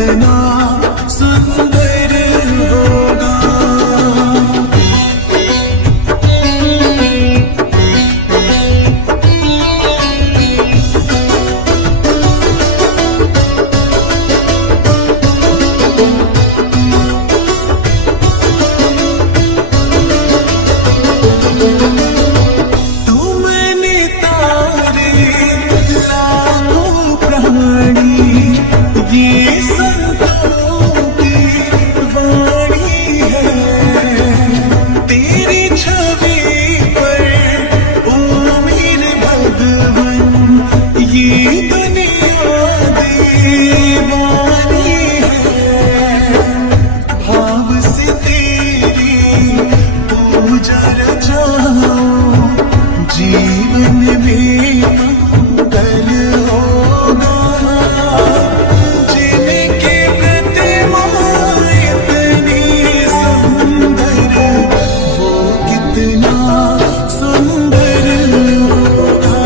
कितना सुंदर होगा। तुमने तारे लाखों प्राणी ये संतों की वाणी है। तेरी छवि पर ओ मेरे भगवन ये दुनिया दीवानी है। भाव से तेरी पूजा रचाऊं जीवन में मंगल होगा। जिनकी प्रतिमा इतनी सुंदर वो कितना सुंदर होगा।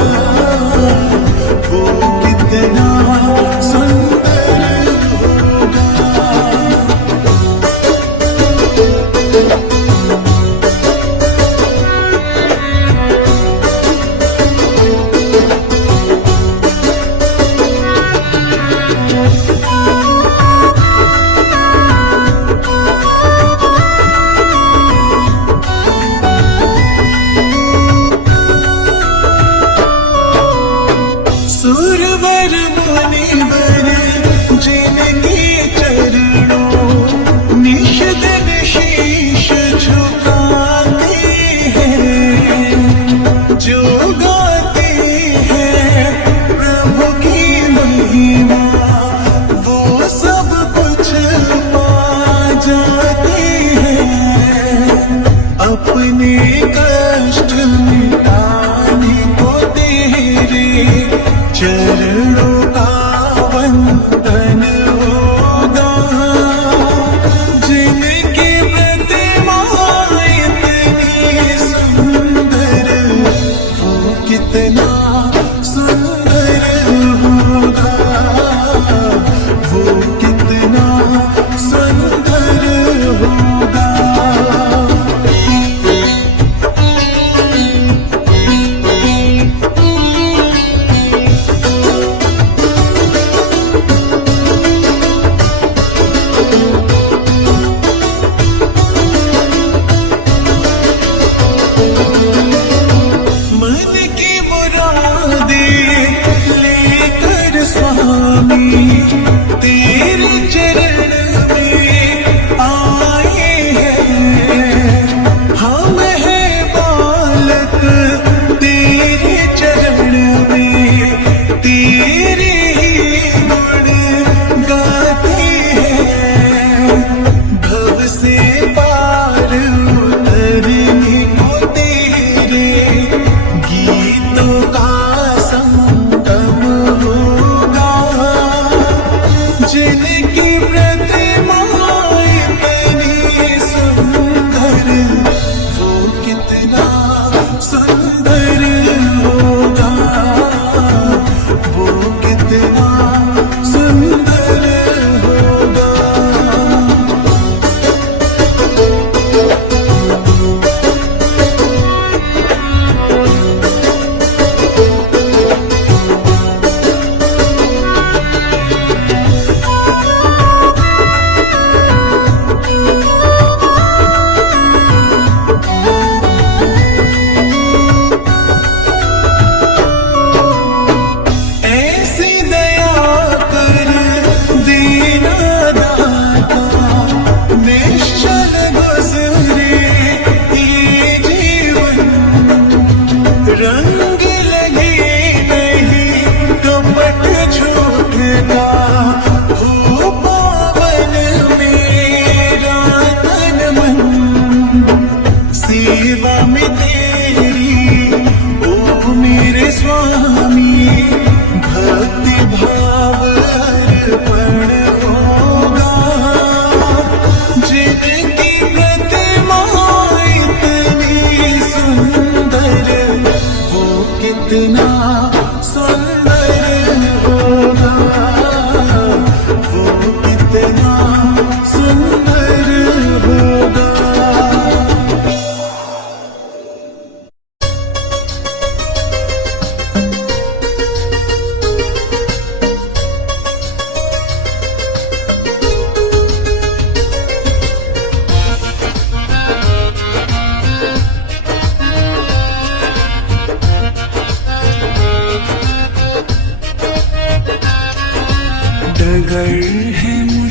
वो कितना सुंदर होगा। सुरवर मुनिवर जिनके चरणों निश दिन शीश झुकाते हैं। जो गाते हैं प्रभु की महिमा वो सब कुछ पा जाते हैं। अपने कष्ट मिटाने को तेरे चरणों का वंदन होगा। जिनकी प्रतिमा इतनी सुंदर वो कितना सुंदर होगा। वो कितना सुंदर होगा। मन की मुरादें लेकर स्वामी तेरे चरण में आए हैं। हम हैं बालक तेरे चरण में तेरे ही गुण गाते हैं। भव से पार उतरने को तेरे गीतों का संगम होगा। जिनकी प्रतिमा इतनी सुंदर वो कितना सुंदर होगा। वो कितना सुंदर होगा।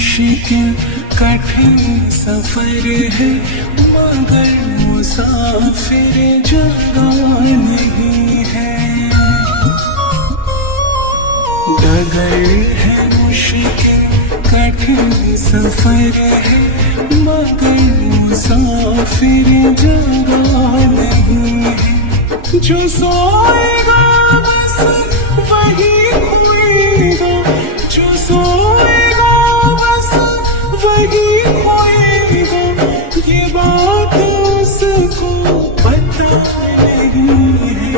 मुश्किल कठिन सफर है मगर मुसाफिर जगह नहीं है। डगर है मुश्किल कठिन सफर है मगर मुसाफिर जगह नहीं है। जो सोएगा बस वही खोएगा, जो सोएगा बस वही खोएगा, ये बात उसको पता नहीं है।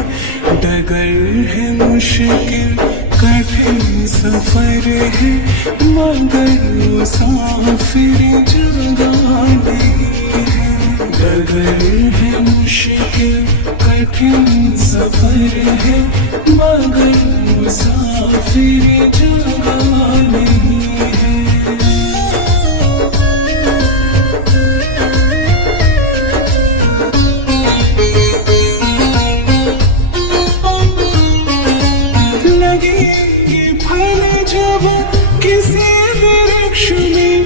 डगर है मुश्किल कठिन सफर है मगर मुसाफिर जगह नहीं है। डगर है मुश्किल कठिन सफर है मगर मुसाफिर जगह नहीं है। लगेंगे फल जब किसी वृक्ष में,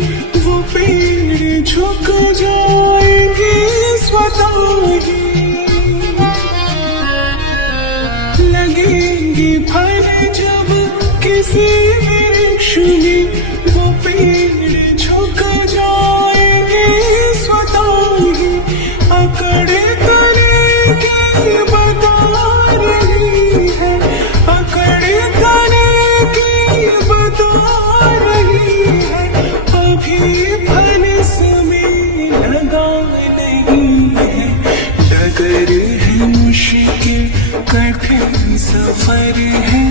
वो पेड़ झुक जाएंगे स्वतः ही। लगेंगे फल जब किसी वृक्ष में, वो पेड़ झुक जाएंगे स्वतः ही। अकड़ तले की बता रही है, अकड़ तले की बता रही है, अभी फल इसमें लगा नहीं है। डगर है मुश्किल कठिन सफर है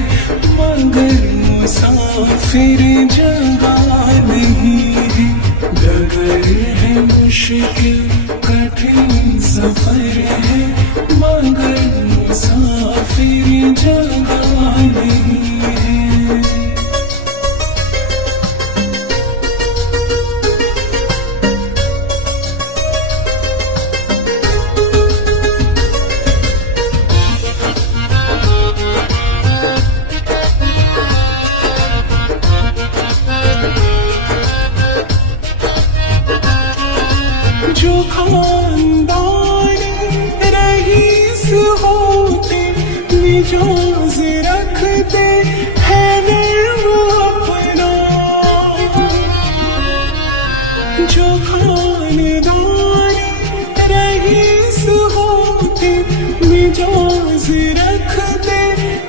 मगर मुसाफिर जगह नहीं है। डगर है मुश्किल कठिन सफर है मगर मुसाफिर जगह नहीं है। जो खानदान रईस होते मिजाज रखते हैं नर्म अपना, जो खानदान रईस होते मिजाज रखते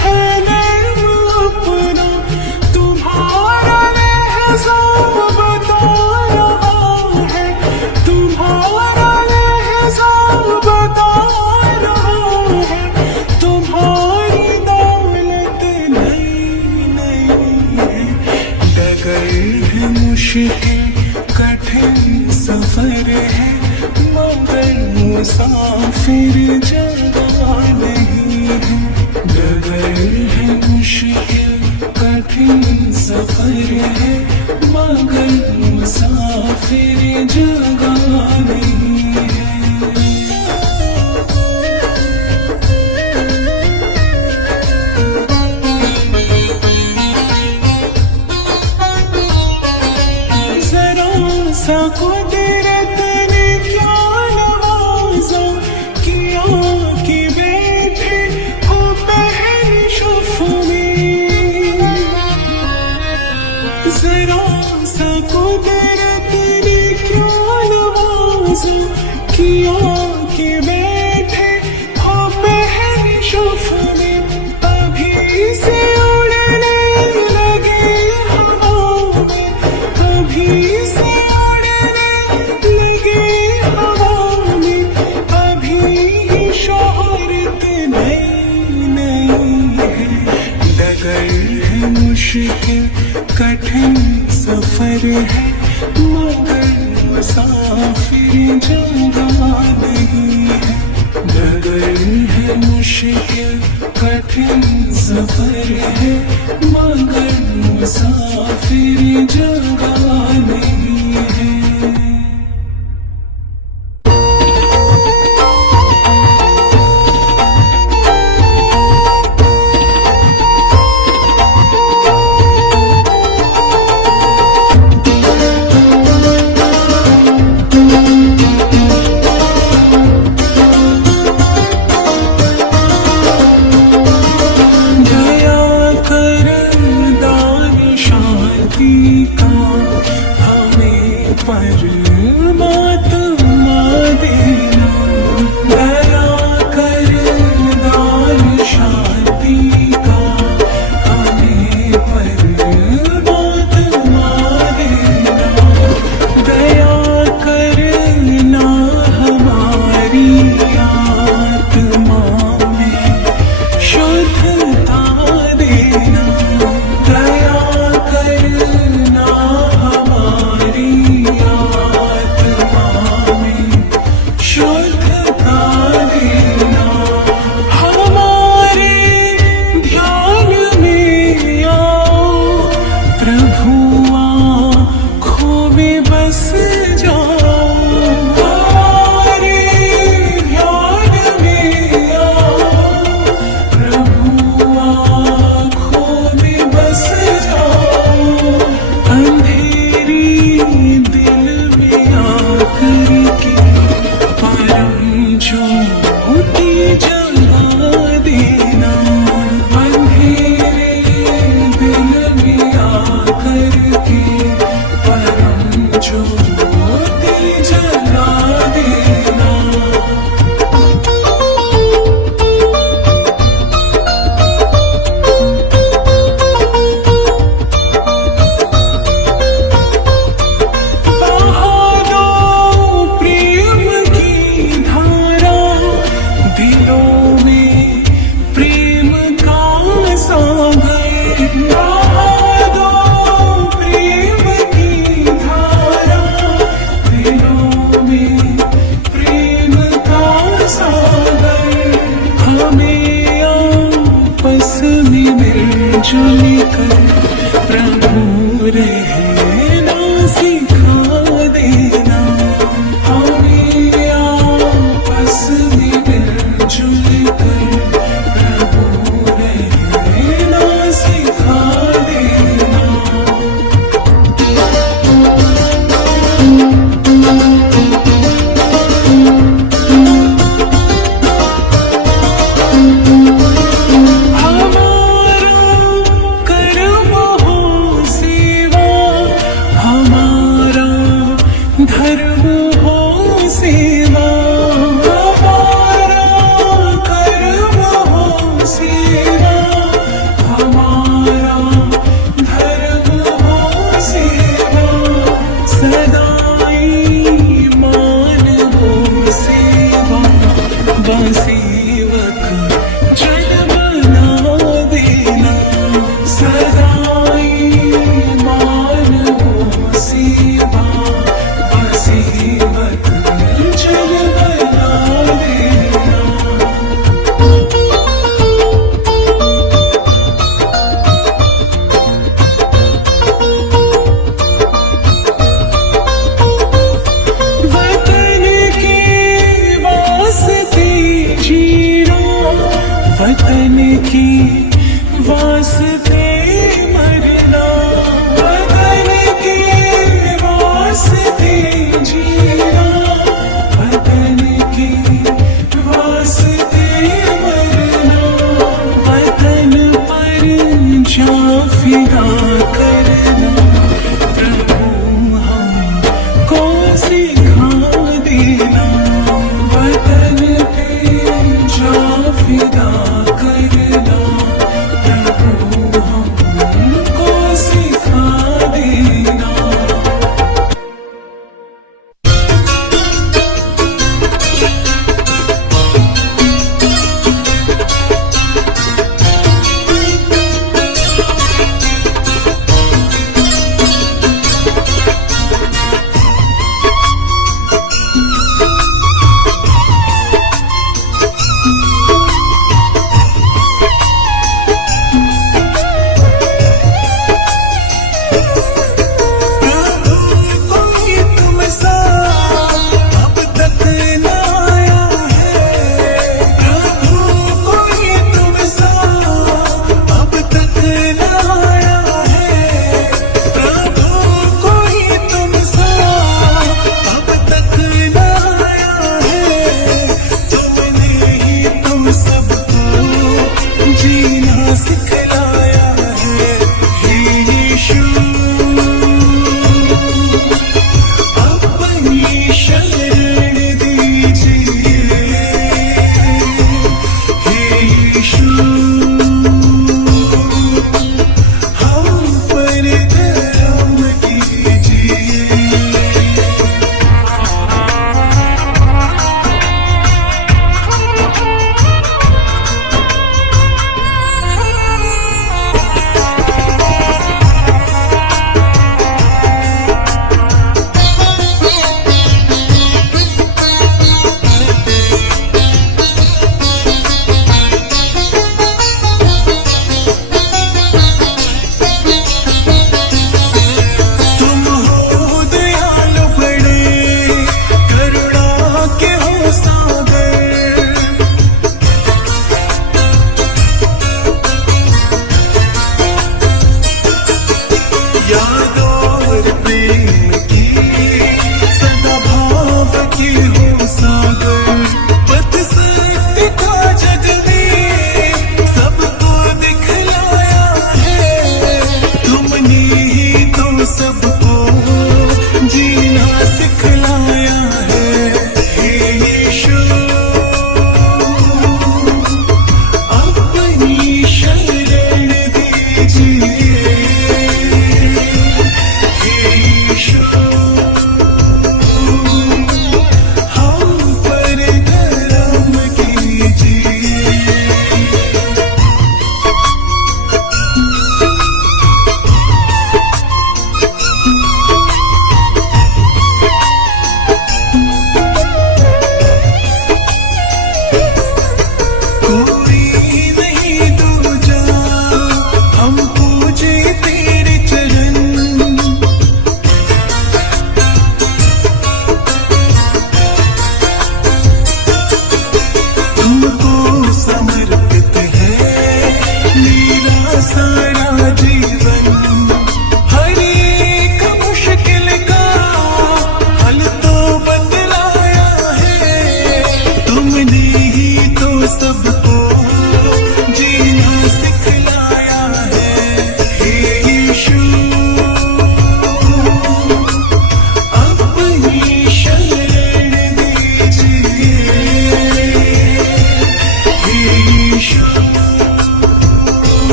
हैं नर्म अपना। तुम्हारा लहज़ा बता रहा है, तुम्हारा लहज़ा बता रहा है, तुम्हारी दौलत नई नई है। डगर है मुश्किल कठिन सफर है मगर मुसाफिर जगह नहीं है। डगर है मुश्किल कठिन सफर है मगर मुसाफिर जगह नहीं है। जरा सा कुदरत ने क्या नवाजा किया कि बैठे हो पहली शुफ में। जरा सा कुदरत ने क्या नवाजा किया कि बैठे हो पहली शुफ में। अभी से उड़ने लगे हवा में, अभी से उड़ने लगे हवा में, अभी ही शोहरत नई नई है। डगर है मुश्किल कठिन सफर है मगर मुसाफिर जगह नहीं है। डगर है मुश्किल कठिन सफर है मगर मुसाफिर जगह नहीं है। का हमें परमात्मा देना। दया कर दान शांति का हमें परमात्मा देना। दया करना हमारी आत्मा में शुद्धता देना। दया करना हमारी आत्मा में शुद्धता देना। हमारे ध्यान में आओ प्रभु, आँखों में बस जाओ। हमारे ध्यान में आओ प्रभु, आँखों में बस जाओ। अंधेरी दिल में आकर के परम ज्योति जगा देना। अंधेरे दिल में आकर के परम ज्योति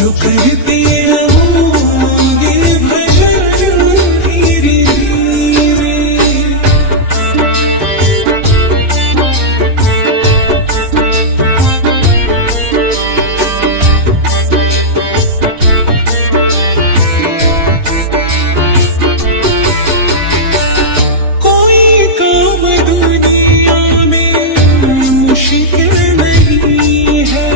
जो करते आओगे भजन धीरे धीरे। कोई काम दुनिया में मुश्किल नहीं है,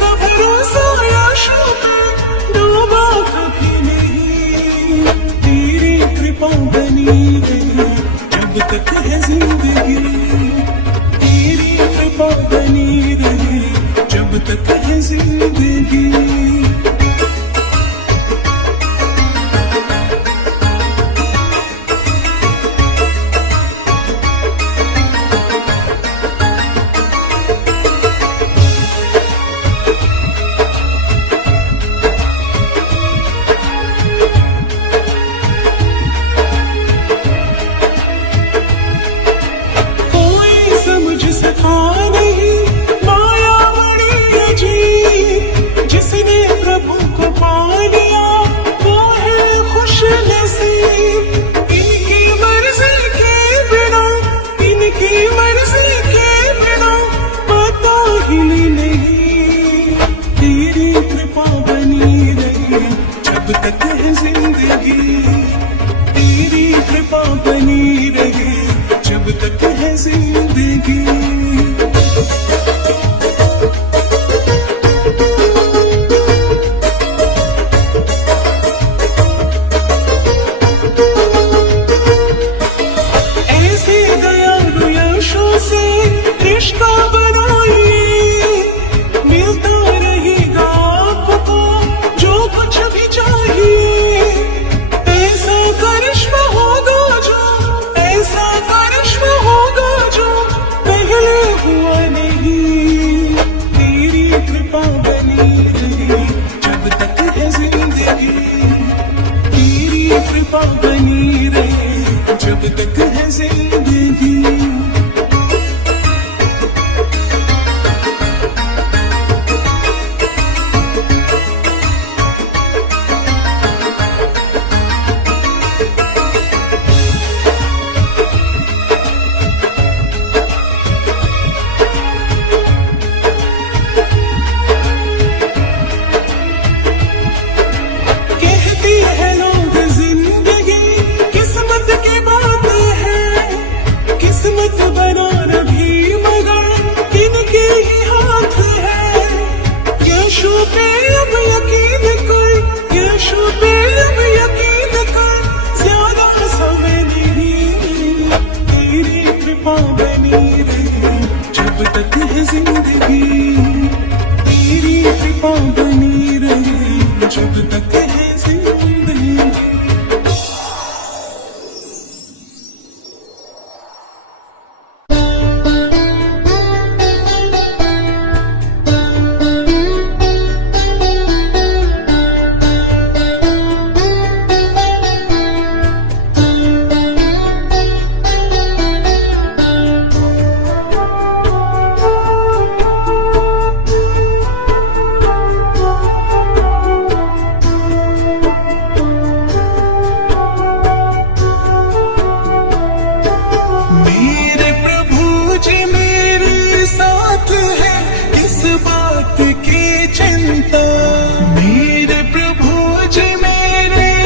का भरोसा आशों में डूबा कभी नहीं, तेरी कृपा बनी रही जब तक है जिंदगी, तेरी कृपा बनी रही जब तक है जिंदगी। जब तक है जिंदगी, तेरी कृपा बनी रहे जब तक है जिंदगी। ऐसी दयालु यशों से रिश्ता बनाइए, मिलता रहेगा आपको जो कुछ भी चाहिए। ऐसा करिश्मा होगा जो, ऐसा करिश्मा होगा जो पहले हुआ नहीं, तेरी कृपा बनी रही जब तक है जिंदगी, तेरी कृपा बनी रही जब तक है जिंदगी। किस्मत बनाना भी मगर इनके ही हाथ है, यीशु पे अब यकीन कर, यीशु पे अब यकीन कर, ज्यादा समय नहीं, तेरी कृपा बनी रहे जब तक है जिंदगी, तेरी कृपा बनी रहे जब तक है जिंदगी। मेरे प्रभु जी मेरे साथ है, किस बात की चिंता, मेरे प्रभु जी मेरे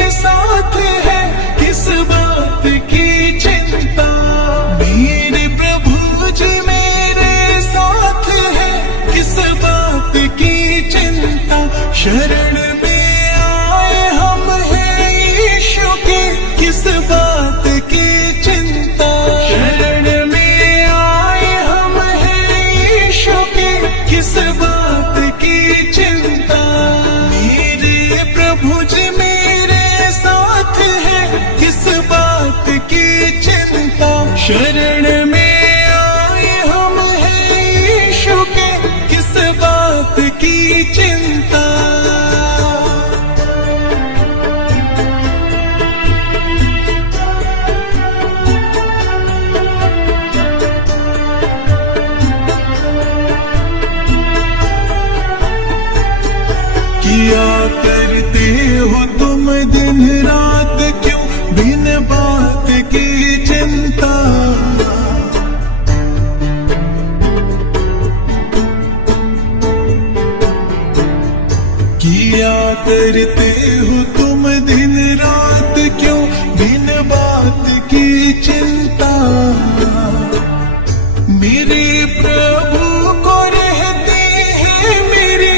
साथ है, किस बात की चिंता। शरण में आए हम हैं यीशु के, किस बात की चिंता। शरण में आए हम हैं यीशु के, किस बात की चिंता। मेरे प्रभु जी मेरे साथ है, किस बात की चिंता। शरण में आए हम हैं यीशु के, किस बात की चिंता। किया करते हो तुम दिन रात क्यों बिन बात की चिंता। किया करते हो तुम दिन रात क्यों बिन बात की चिंता। मेरे प्रभु को रहती है मेरी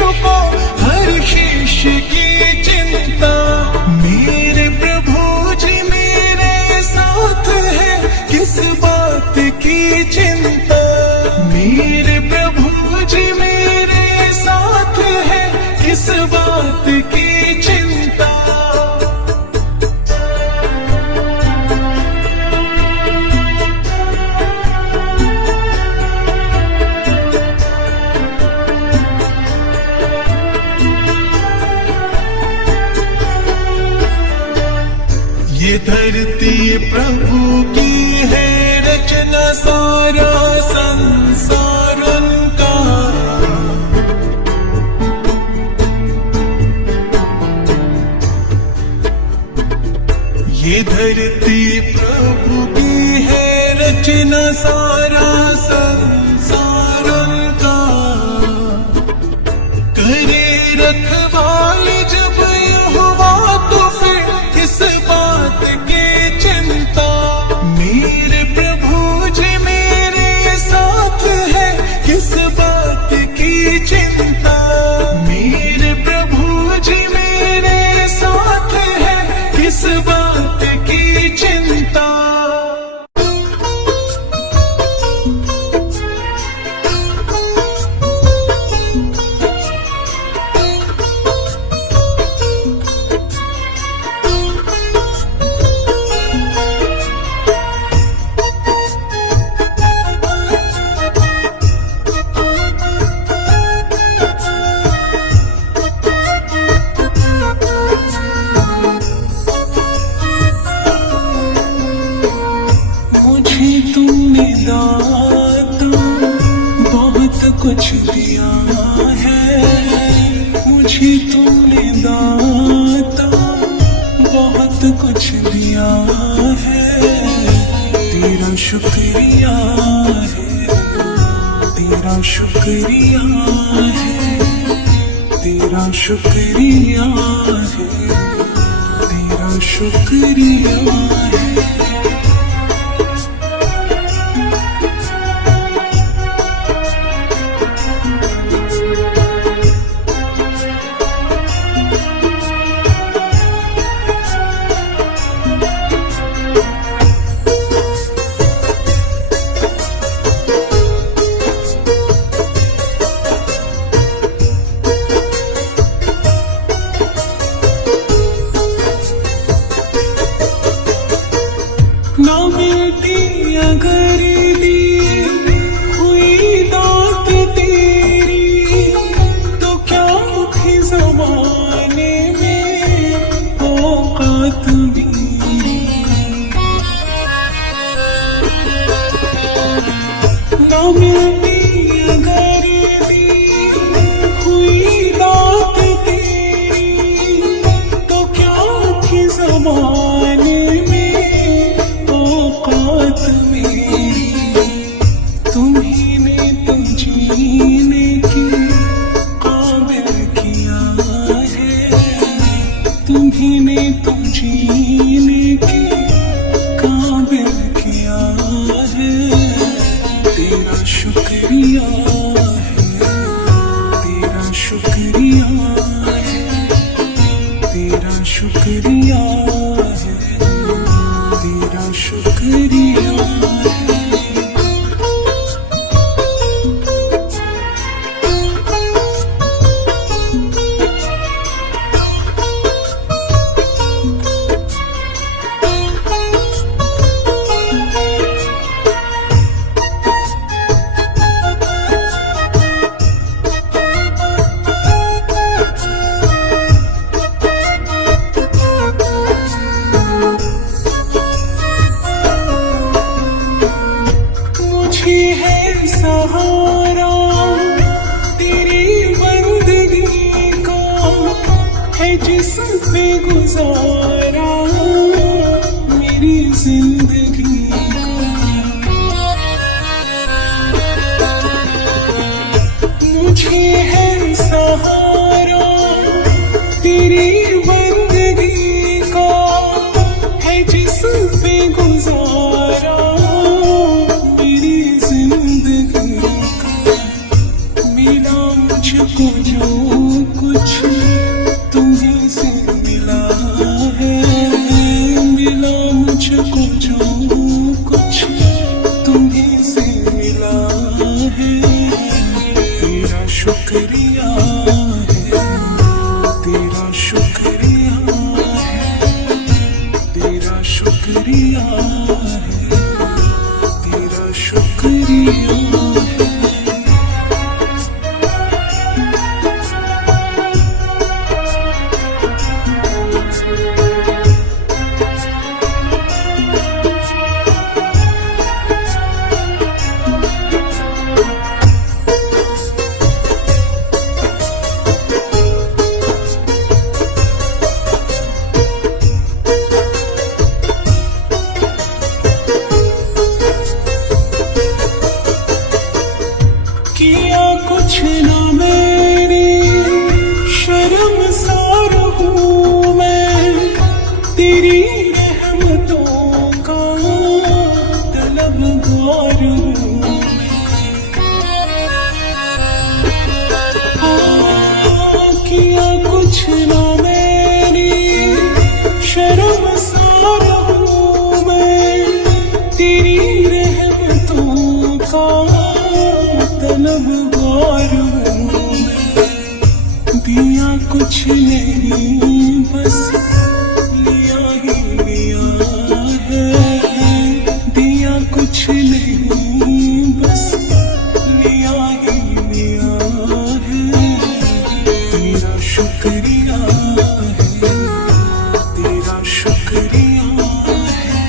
शिशु को हर शिष्य की चिंता। मेरे प्रभु जी मेरे साथ है, किस बात की चिंता। मेरे प्रभु जी मेरे साथ है, किस बात की चिंता। ये धरती प्रभु की है रचना, सारा संसार उनका। ये धरती प्रभु की है रचना, सारा संसार उनका। करे रखवाली जब यहोवा तो फिर किस बात की चिंता। मेरे प्रभु जी मेरे साथ है, किस बात की चिंता। मेरे प्रभु जी मेरे साथ है, किस बात की चिंता। तुमने दाता बहुत कुछ दिया है, मुझे तुमने दाता बहुत कुछ दिया है। तेरा शुक्रिया है, तेरा शुक्रिया है, तेरा शुक्रिया है, तेरा शुक्रिया है। ना बेटी अगर दी हुई दात तेरी, तो क्या थी ज़माने में औकात मेरी। ना बेटी अगर दी हुई दात तेरी, तो क्या थी ज़माने मेरी। तुम्ही ने तो जीने की काबिल किया है, तुम्ही ने तो जीने की काबिल किया है। तेरा शुक्रिया है, तेरा शुक्रिया है, तेरा शुक्रिया है, तेरा शुक्रिया है। है सहारा तेरी बंदगी का, है जिस पे गुजारा मेरी जिंदगी का। मुझे है सहारा तेरी बंदगी का, है जिस पे गुजारा मेरी जिंदगी का। मिला मुझे मुझको जो कुछ तुम्हीं से मिला है, मिला मुझको जो कुछ तुम्हीं से मिला है, तेरा शुक्रिया है, तेरा शुक्रिया है, तेरा शुक्रिया है, तेरा शुक्रिया है। किया कुछ ना मेरी शर्मसार हूँ मैं, तेरी रहमतों का तलबगार हूँ मैं। किया कुछ ना मेरी शर्मसार हूँ मैं, तेरी रहमतों का तलबगार हूँ मैं। दिया कुछ नहीं बस लिया ही लिया है, दिया कुछ नहीं बस लिया ही लिया है, तेरा शुक्रिया है, तेरा शुक्रिया है,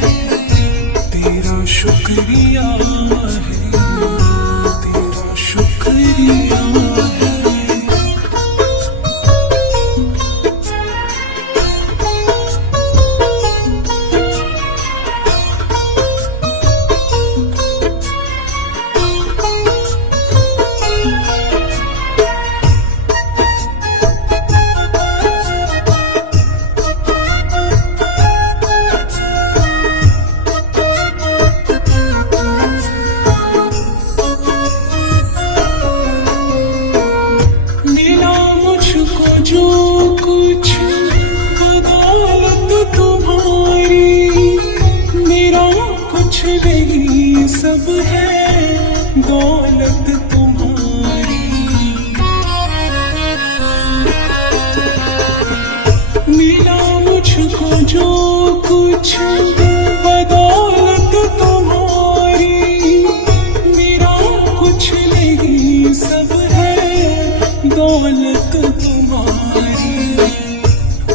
तेरा शुक्रिया है, तेरा शुक्रिया है। जो कुछ बदौलत तुम्हारी, मेरा कुछ नहीं सब है दौलत तुम्हारी। मिला मुझको जो कुछ बदौलत तुम्हारी, मेरा कुछ नहीं सब है दौलत तुम्हारी।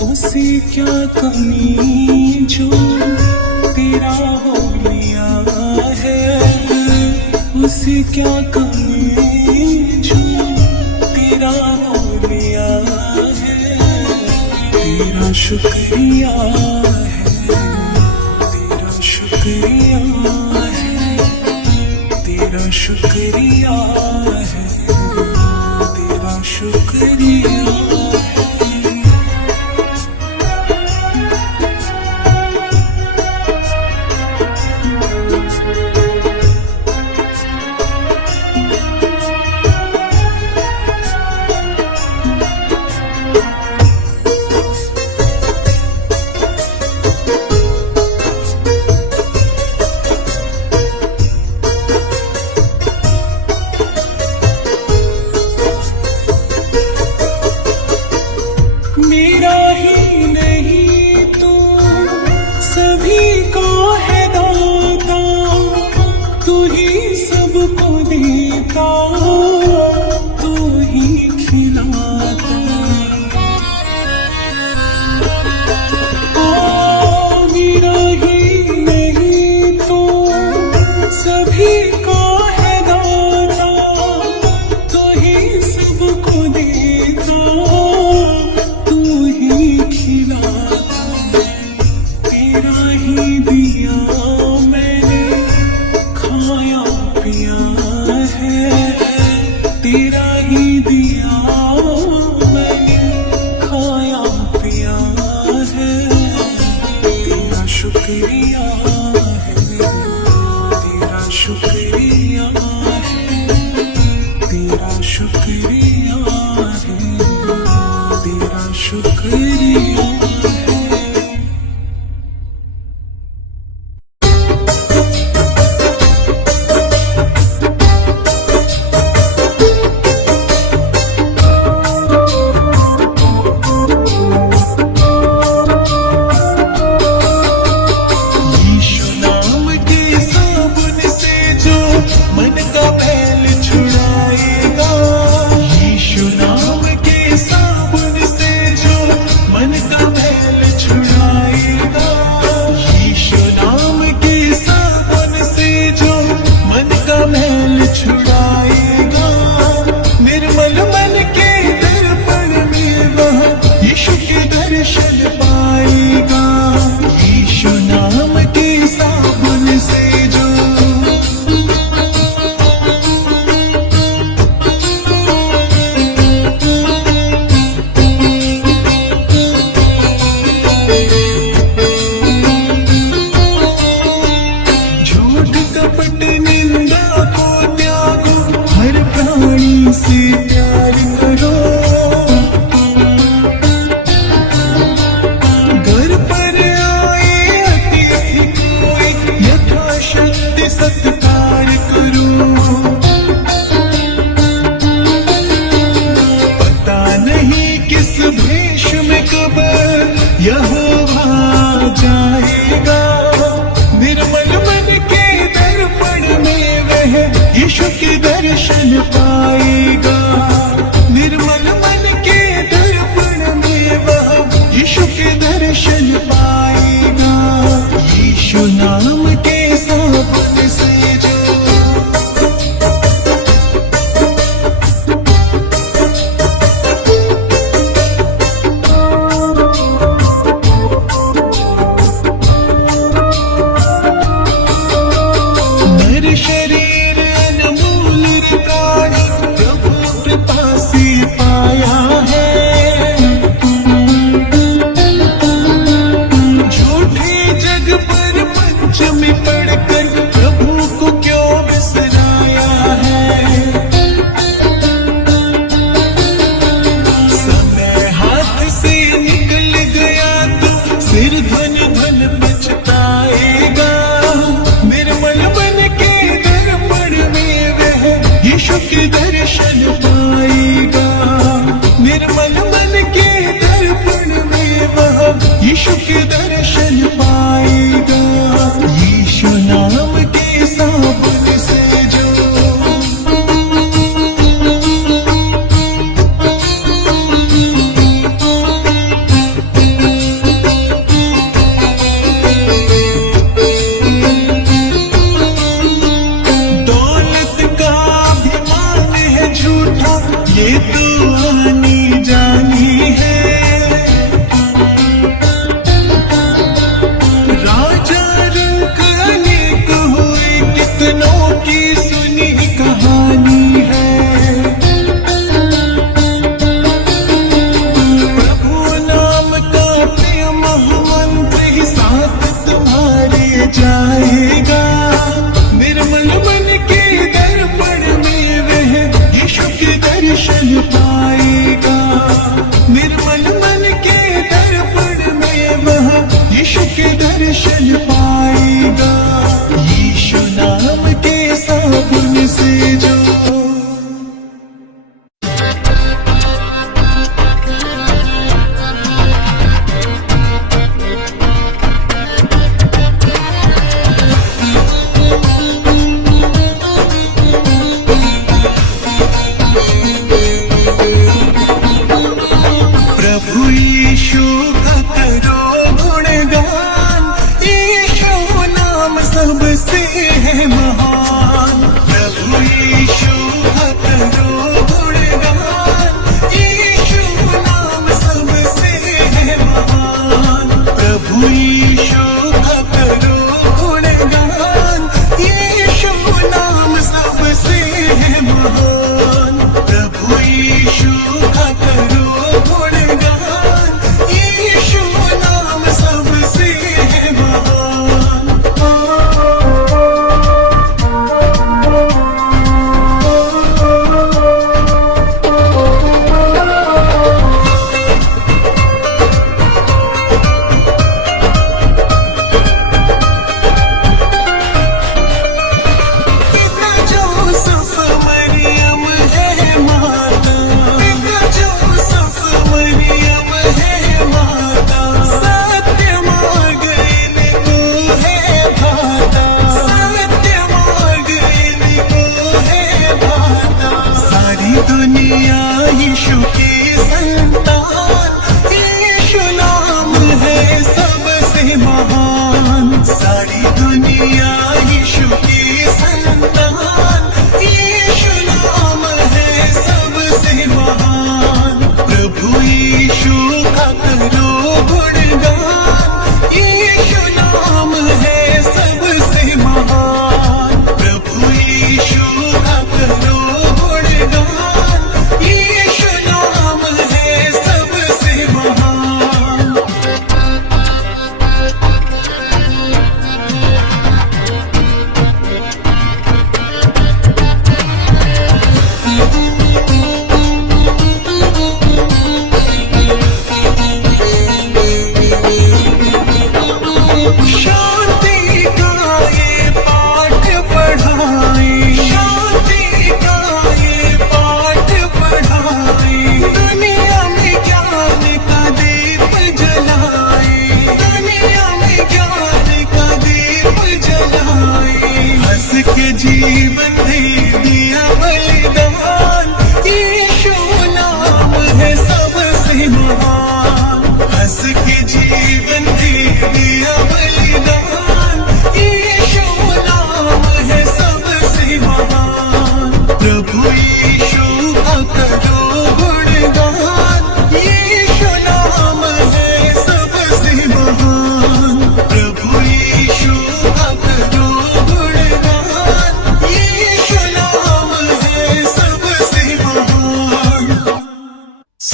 उसे क्या कमी जो तेरा हो लिया है, उसे क्या कमी जो तेरा हो लिया है, तेरा शुक्रिया है, तेरा शुक्रिया है, तेरा शुक्रिया है, तेरा शुक्रिया है।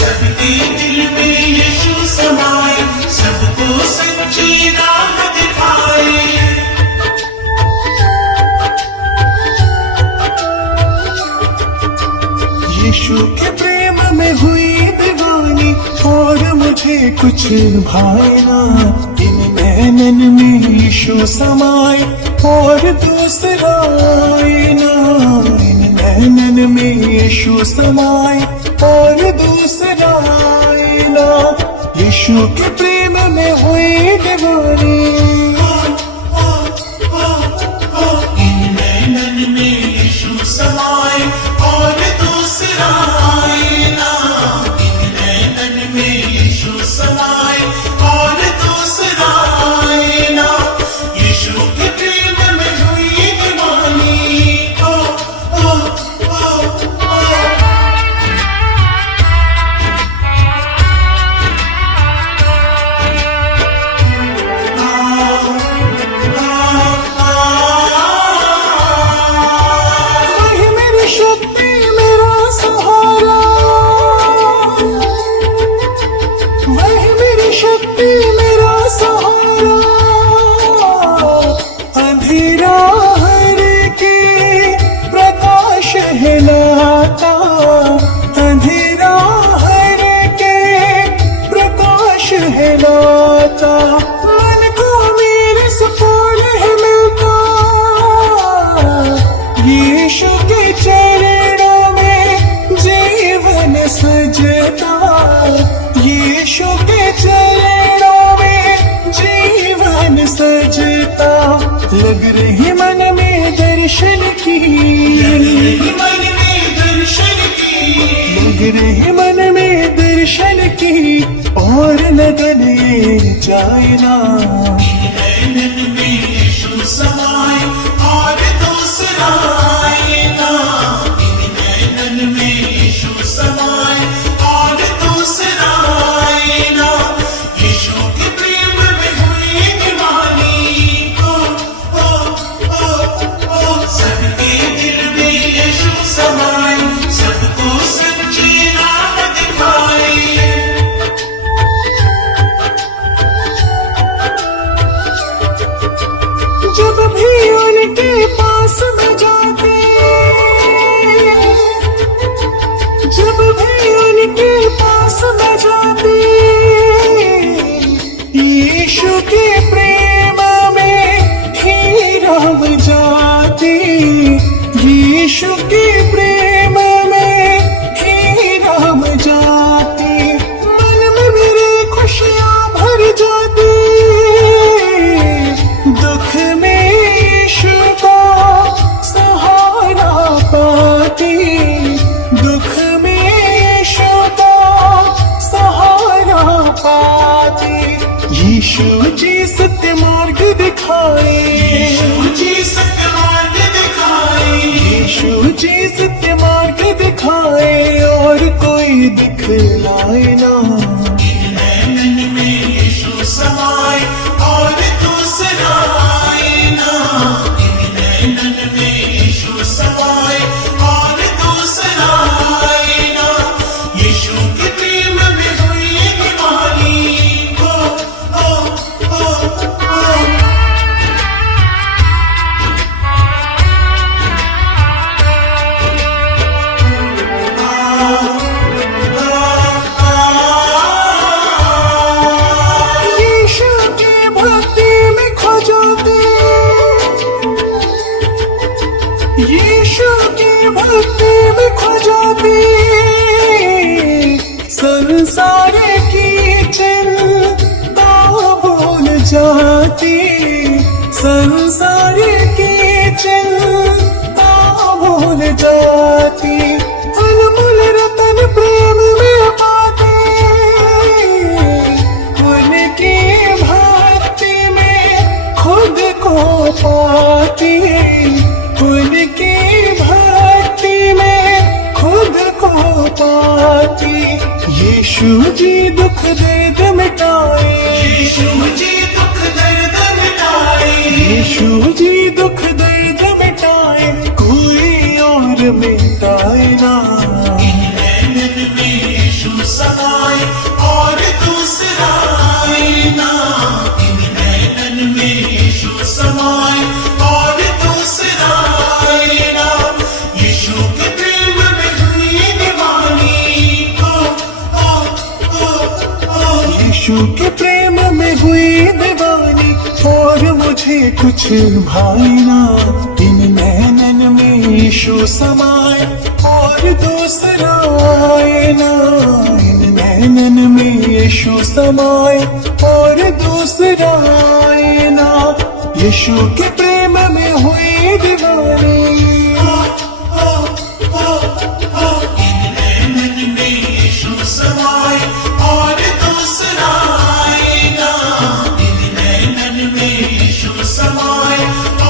सबके दिल में यीशु समाए, सबको सच्ची राह दिखाए। यीशु के प्रेम में हुई दीवानी, और मुझे कुछ भाए ना। इन नैनन में यीशु समाए, और दूसरा आए ना। इन नैनन में यीशु समाए, और दूसरा आए ना। यीशु के प्रेम में हुई दीवानी, इन नैनन में यीशु समाए, और दूसरा आए ना। इन नैनन में यीशु समाए, और दूसरा आए ना। यीशु के प्रेम में हुई दीवानी। ओ ओ ओ ओ वही मेरी शक्ति, मेरा सहारा। वही मेरी शक्ति, मेरा सहारा। अंधेरा हर के प्रकाश है लाता। अंधेरा हर के प्रकाश है लाता। मन को मेरे सुकून है मिलता। यीशु के चरणों में जीवन सजता। यीशु के चरणों में जीवन सजता। लग रही मन में दर्शन की, लग रही मन में दर्शन की, और लगन ये जाए ना। नैनन में यीशु समाए, और दूसरा आए ना। नैनन में यीशु समाए, और दूसरा आए ना। यीशु के प्रेम में हुई दीवानी। ओ ओ ओ ओ सबके दिल में यीशु समाए, सबको सच्ची राह दिखाए। जब भी उनके पास में जाते, जब भी उनके पास में जाते, यीशु के प्रेम में ही रम जाते। यीशु के प्रेम में ही रम जाते। मन में मेरे खुशियां भर जाती। दुख में यीशु का सहारा पाती। दुख में यीशु का सहारा पाती। यीशु जी सत्य मार्ग दिखाए। यीशु जी सत्य मार्ग दिखाए। यीशु जी सत्य मार्ग दिखाए, और कोई दिखलाए ना। नैनन में यीशु समाए, और दूसरा आए ना। नैनन में यीशु समाए, और दूसरा आए ना। यीशु के प्रेम में हुई दीवानी। ओ ओ ओ ओ यीशु की भक्ति में खो जाते। यीशु की भक्ति में खो जाते। संसार की चिंता भूल जाती। संसार की चिंता भूल जाती। अनमोल रतन प्रेम में पाते। उनकी भक्ति में खुद को पाती। उनकी भक्ति में खुद को पाती। यीशु जी दुख दर्द मिटाए। यीशु जी दुख दर्द मिटाए। यीशु जी दुख दर्द मिटाए, कोई और मिटाए ना। नैनन में यीशु समाए और दूसरा आईना, इन नैनन में यीशु समाए और दूसरा आईना, यीशु के प्रेम में हुई दीवानी, यीशु के प्रेम में हुई दीवानी, और मुझे कुछ भाई ना, इन नैनन में यीशु समाए और दूसरा आईना, इन नैनन में यीशु समाए और दूसरा आईना, यीशु के प्रेम में हुई दीवानी, इन नैनन में यीशु समाए और दूसरा आईना, इन नैनन में यीशु समाए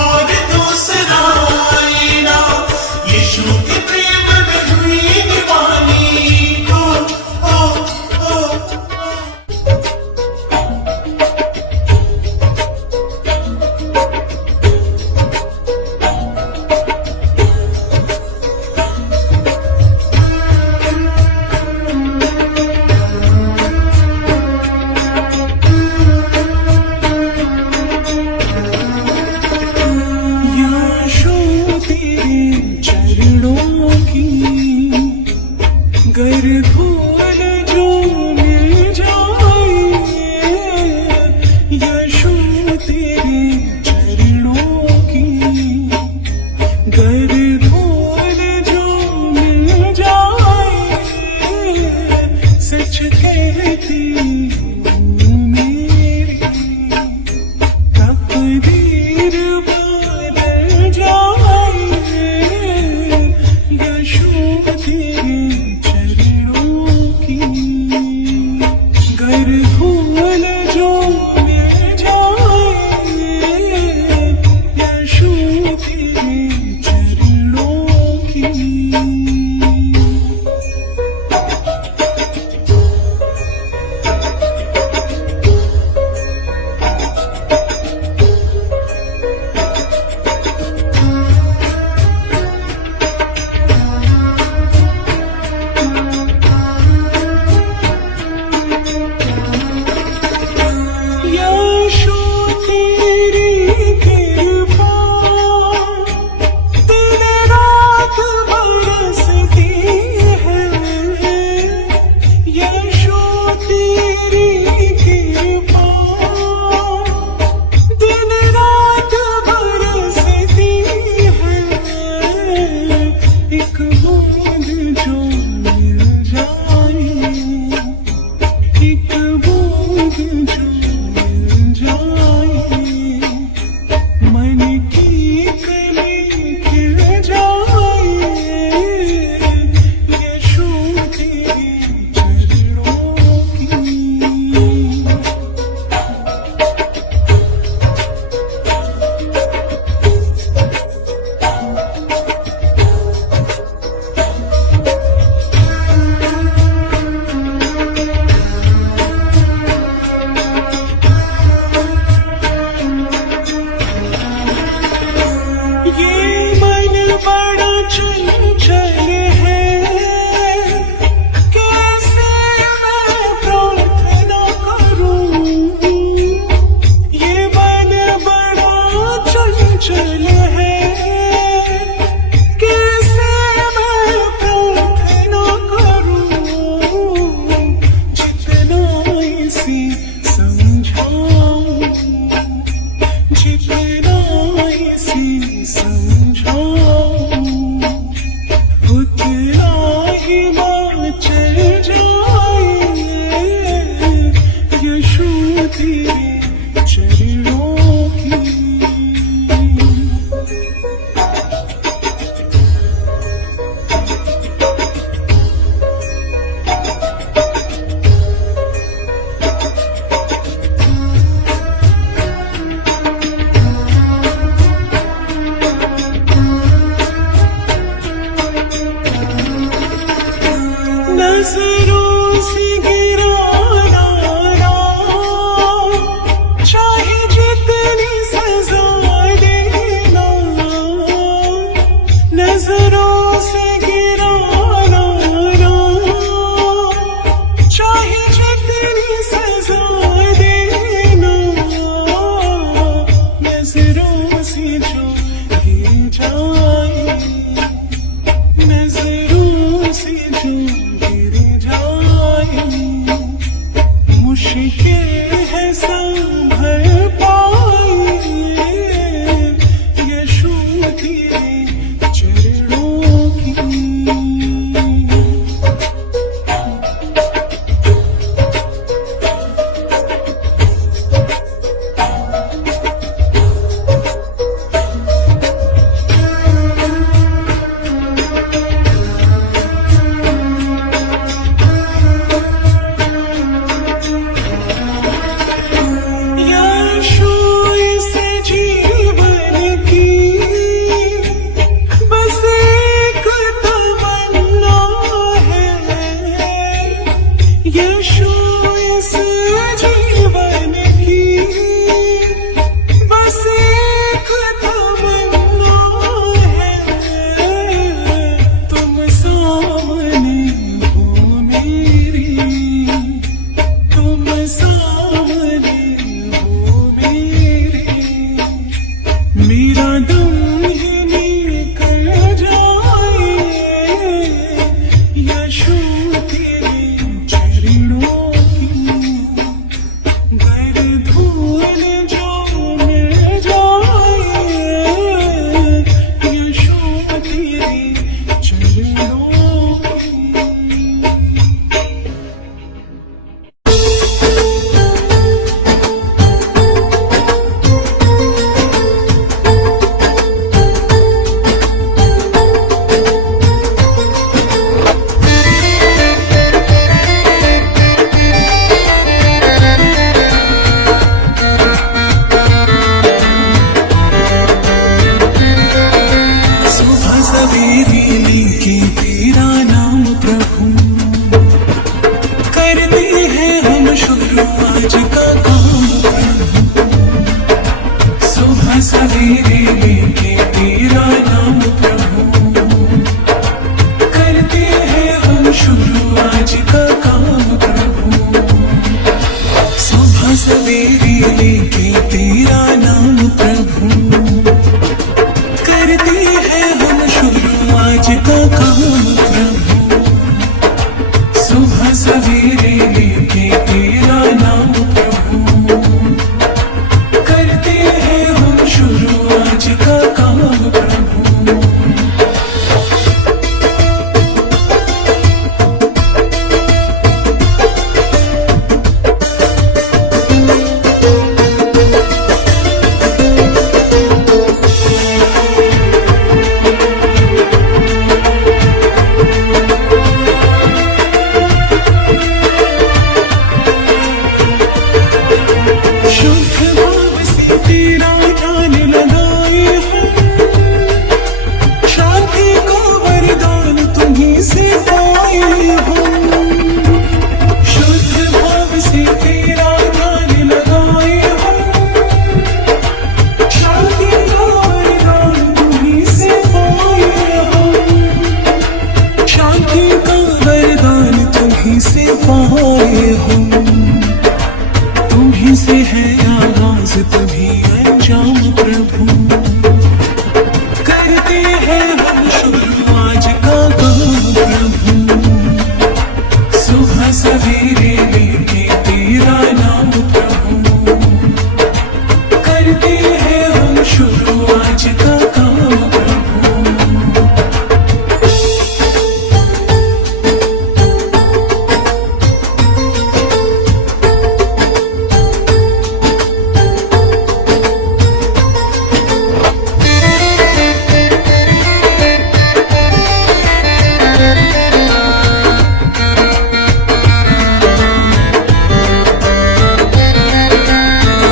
और दूसरा आईना, यीशु के प्रेम में हुई दीवानी, यीशु तेरे चरणों की गर धूल जो मिल जाए, यीशु तेरे चरणों की गर धूल जो मिल जाए, सच कहती हूँ मेरी तकदीर बदल जाए, यीशु तेरे चरणों की गर धूल जो मिल जाए, यीशु तेरे चरणों की। यीशु तेरी कृपा दिन रात बरसती है, यीशु तेरी कृपा दिन रात बरसती है, एक बूंद जो मिल जाए, एक बूंद जो मिल जाए, मन की कली खिल जाए, यीशु तेरे चरणों की। यीशु इस जीवन की बस एक तमन्ना है, तुम सामने हो मेरी, तुम सामने हो मेरी। मेरा दम ही निकल जाए यीशु तेरे चरणों की, घर धूल जो मिल जाए यीशु तेरे चरणों की। सुबह सवेरे लेके तेरा नाम प्रभु, करते हैं हम शुरू आज का काम प्रभु। सुबह सवेरे लेके तेरा नाम प्रभु, करते हैं हम शुरू आज का काम प्रभु। सुबह सवेरे लेके तेरा नाम प्रभु, करते हैं हम शुरू आज का काम प्रभु। सुबह सवेरे लेके तेरा नाम प्रभु, करते हैं हम शुरू आज का काम प्रभु। शुद्ध भाव से तेरा ध्यान लगाए हम, शांति का वरदान तुम्हीं से पाए हम। शुद्ध भाव से तेरा ध्यान लगाए हम, शांति का वरदान तुम्हीं से पाए हम। शांति का वरदान तुम्हीं से पाए हम। तुम्हीं से है आगाज तभी अंजाम प्रभु, करते हैं हम शुरू आज का काम प्रभु। सुबह सवेरे लेके तेरा नाम प्रभु, करते हैं हम शुरू आज का काम प्रभु।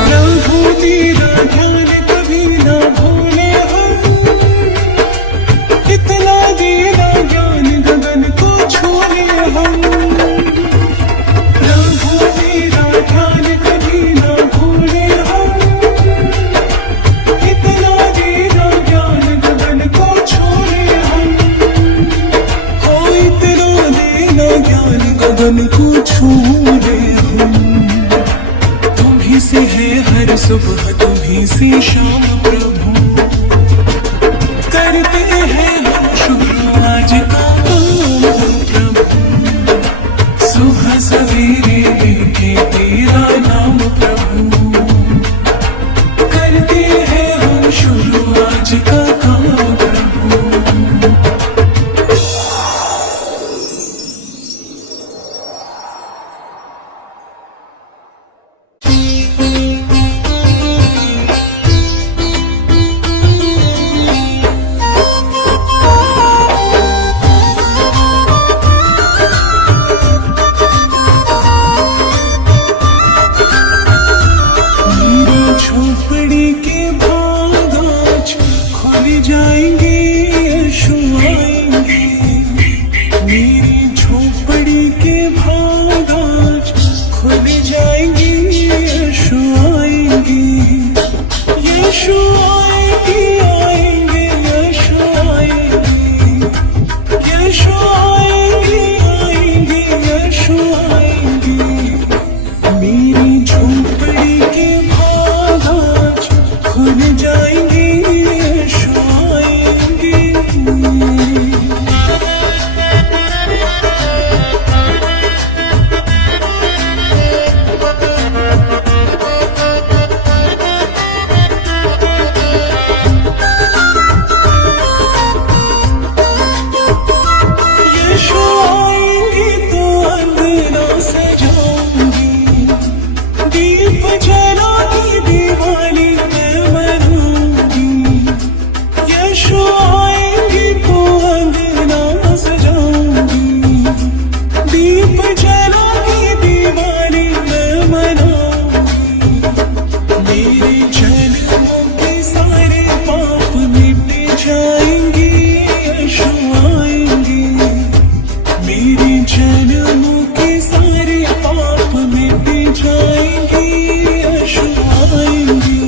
प्रभु तेरा ध्यान कभी ना भूले हम, इतना देना ज्ञान गगन को छूले हम। प्रभु तेरा ध्यान कभी ना भूले हम, इतना देना ज्ञान गगन को छूले हम। हो इतना देना ज्ञान गगन को छूले हम। तुम्हीं से है हर सुबह तुम्हीं से शाम प्रभु, करते हैं हम शुरू आज का काम प्रभु। सुबह सवेरे लेके तेरा नाम प्रभु, करते हैं हम शुरू आज का काम प्रभु। आएंगे, मेरी झोपड़ी के भाग आज खुल जाएंगे, यीशु आएंगे। यीशु आएंगे तो अंगना सजाऊंगी, दीप जला के दिवाली मैं मनाऊंगी। यीशु आएंगे तो अंगना सजाऊंगी, दीप जला के दिवाली मैं मनाऊंगी। मेरे जन्मों के सारे पाप मिट जाएंगे, यीशु आएंगे। मेरे जन्मों के सारे पाप मिट जाएंगे, यीशु आएंगे।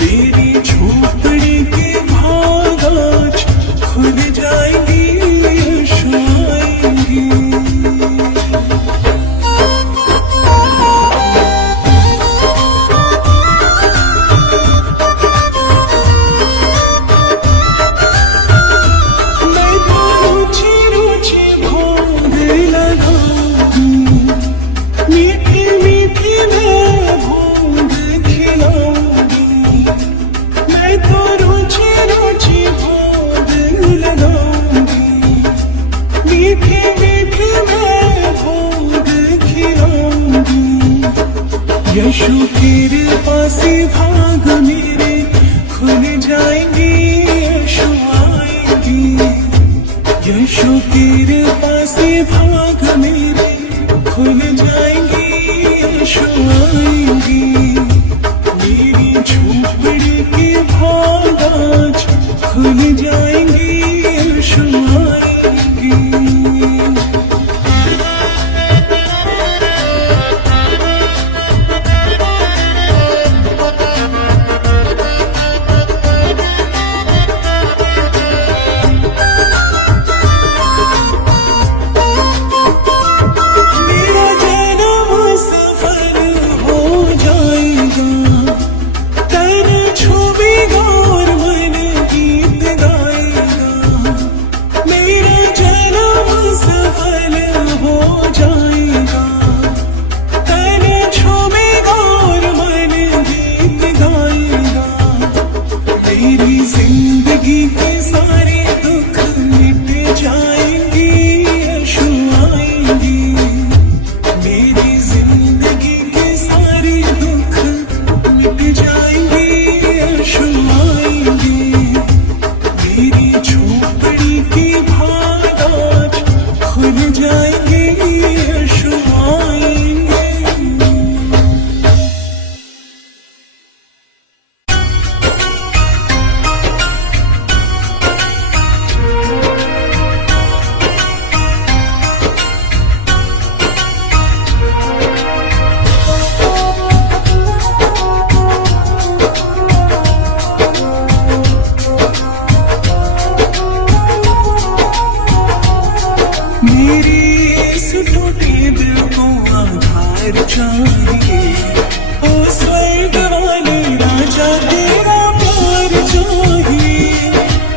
मेरी झोपड़ी के भाग आज खुल जाएंगे, यीशु आएंगे। मैं तो रुचि रुचि भोग लगाऊंगी, मीठी मीठी मैं भोग खिलाऊंगी। मैं तो रुचि रुचि भोग लगाऊंगी, मीठी मीठी मैं भोग खिलाऊंगी। यीशु कृपा से भाग मेरे खुल जाएंगे, यीशु आएंगे। यीशु कृपा से भाग मेरे खुल जाएंगे, यीशु आएंगे। मेरी झोपड़ी के भाग आज खुल जाएंगे, यीशु आएंगे। मेरा जन्म सफल हो जाएगा, तन छूबेगा और मन गीत गाएगा। मेरा जन्म सफल हो जाएगा, तन छूबेगा और मन गीत गाएगा। मेरी जिंदगी के सारे दुख मिट जाएंगे, यीशु आएंगे। मेरी जिंदगी के सारे दुख मिट जाएंगे, यीशु आएंगे। मेरी झोपड़ी के भाग आज खुल जाएंगे, यीशु आएंगे। मेरी इस टूटे दिल को आधार चाहिए, ओ स्वर्ग वाले राजा तेरा प्यार चाहिए।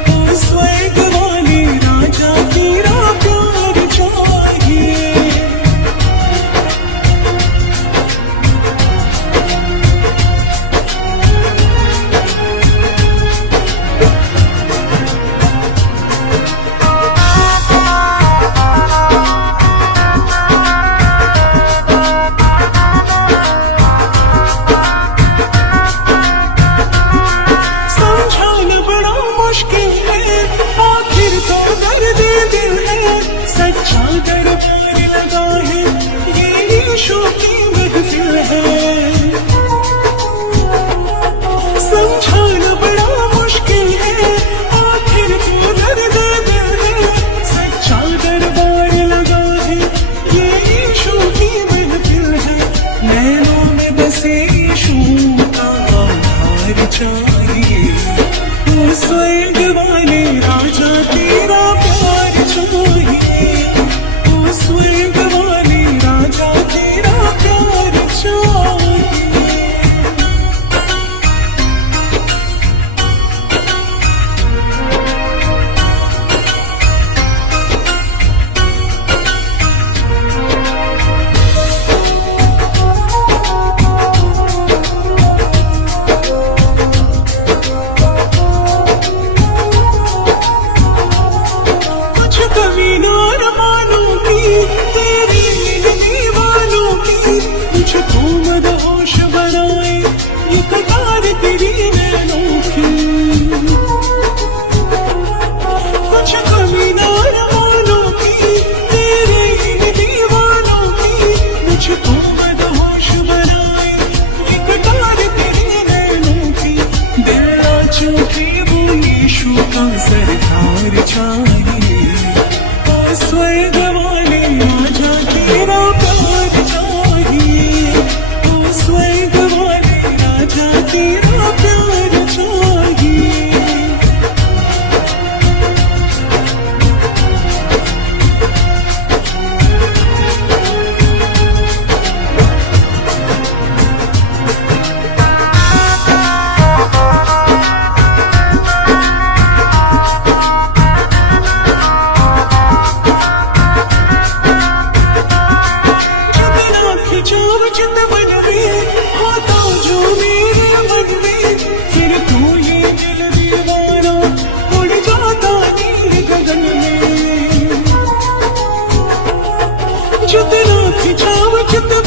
ओ स्वर्ग वाले राजा तेरा प्यार चाहिए। वक्त